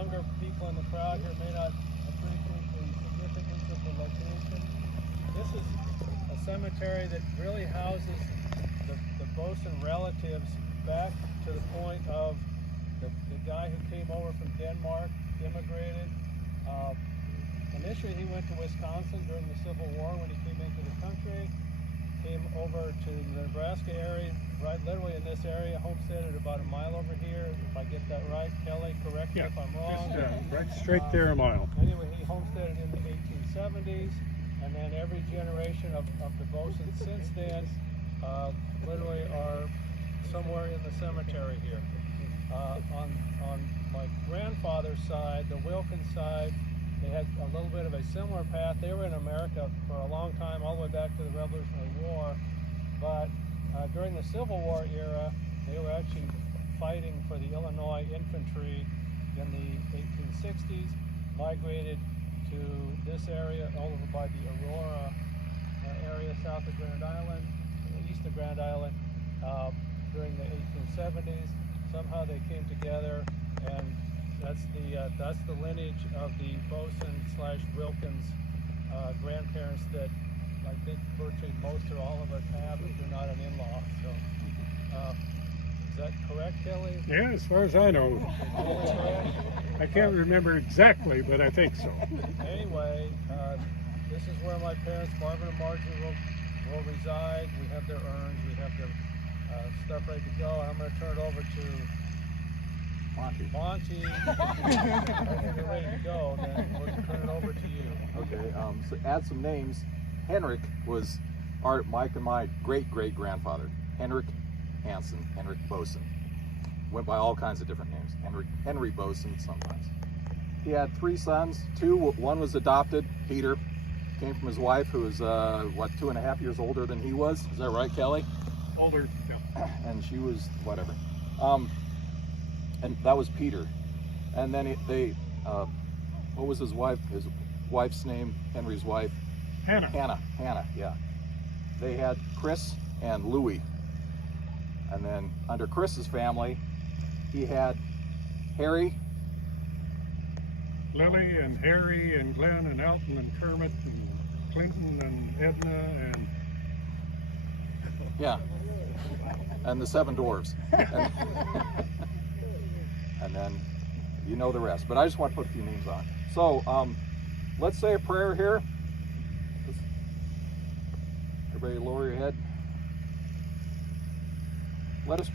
younger people in the crowd here may not appreciate the significance of the location. This is a cemetery that really houses the Boesen relatives back to the point of the guy who came over from Denmark, immigrated. Initially he went to Wisconsin during the Civil War when he came into the country, came over to the Nebraska area, right literally in this area, homesteaded about a mile over here, if I get that right. Kelly, correct me if I'm wrong. Just, right straight there a mile. Anyway, he homesteaded in the 1870s, and then every generation of the Boesens since then literally are somewhere in the cemetery here. On my grandfather's side, the Wilkins side, they had a little bit of a similar path. They were in America for a long time, all the way back to the Revolutionary War, but during the Civil War era, they were actually fighting for the Illinois infantry in the 1860s, migrated to this area all over by the Aurora area south of Grand Island, east of Grand Island, during the 1870s. Somehow they came together, and that's the lineage of the Boesen/Wilkins grandparents that I think virtually most or all of us have if you're not an in-law. So, is that correct, Kelly? Yeah, as far as I know. Totally correct? I can't remember exactly, but I think so. Anyway, this is where my parents, Marvin and Marjorie, will reside. We have their urns, we have their stuff ready to go. I'm going to turn it over to Monty. I think we're ready to go, then we'll turn it over to you. Okay, so add some names. Henrik was Mike and my great-great-grandfather. Henrik Hansen, Henrik Boesen. Went by all kinds of different names. Henry Boesen sometimes. He had 3 sons. One was adopted, Peter. Came from his wife, who was, 2.5 years older than he was. Is that right, Kelly? Older. Yeah. And she was whatever. And that was Peter. And then what was his wife's name? Henry's wife? Hannah. Hannah, yeah. They had Chris and Louis. And then under Chris's family, he had Harry, Lily and Harry and Glenn and Elton and Kermit and Clinton and Edna and yeah, and the 7 dwarves. And then you know the rest. But I just want to put a few names on. So let's say a prayer here. Everybody lower your head. Let us